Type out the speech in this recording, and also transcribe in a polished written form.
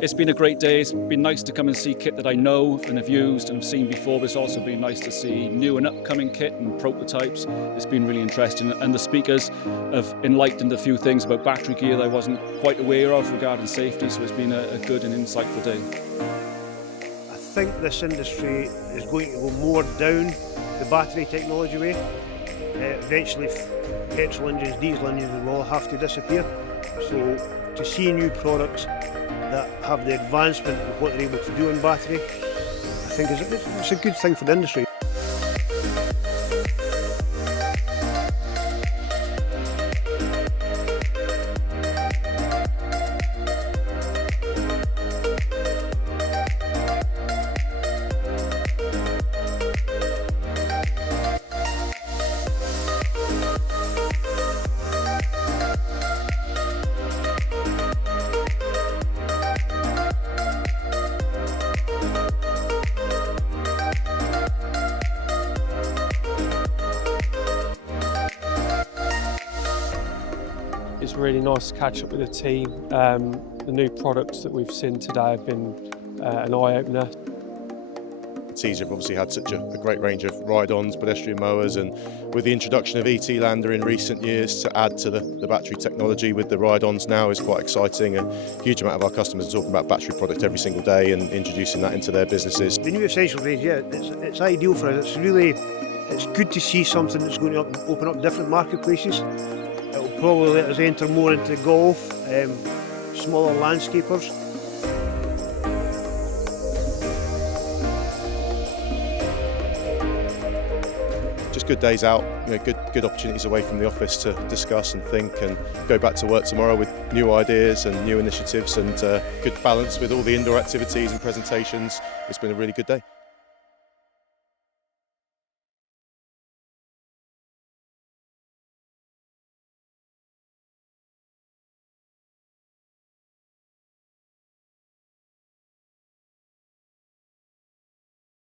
It's been a great day. It's been nice to come and see kit that I know and have used and have seen before, but it's also been nice to see new and upcoming kit and prototypes. It's been really interesting, and the speakers have enlightened a few things about battery gear that I wasn't quite aware of regarding safety, so it's been a good and insightful day. I think this industry is going to go more down the battery technology way. Eventually petrol engines, diesel engines will all have to disappear. So to see new products that have the advancement of what they're able to do in battery, I think it's a good thing for the industry. It's really nice to catch up with the team. The new products that we've seen today have been an eye-opener. Etesia have obviously had such a great range of ride-ons, pedestrian mowers, and with the introduction of Lander in recent years to add to the battery technology with the ride-ons now is quite exciting. A huge amount of our customers are talking about battery product every single day and introducing that into their businesses. The new Essentials range, yeah, it's ideal for us. It's good to see something that's going to open up different marketplaces. It will probably let us enter more into golf, smaller landscapers. Just good days out, good opportunities away from the office to discuss and think and go back to work tomorrow with new ideas and new initiatives, and good balance with all the indoor activities and presentations. It's been a really good day.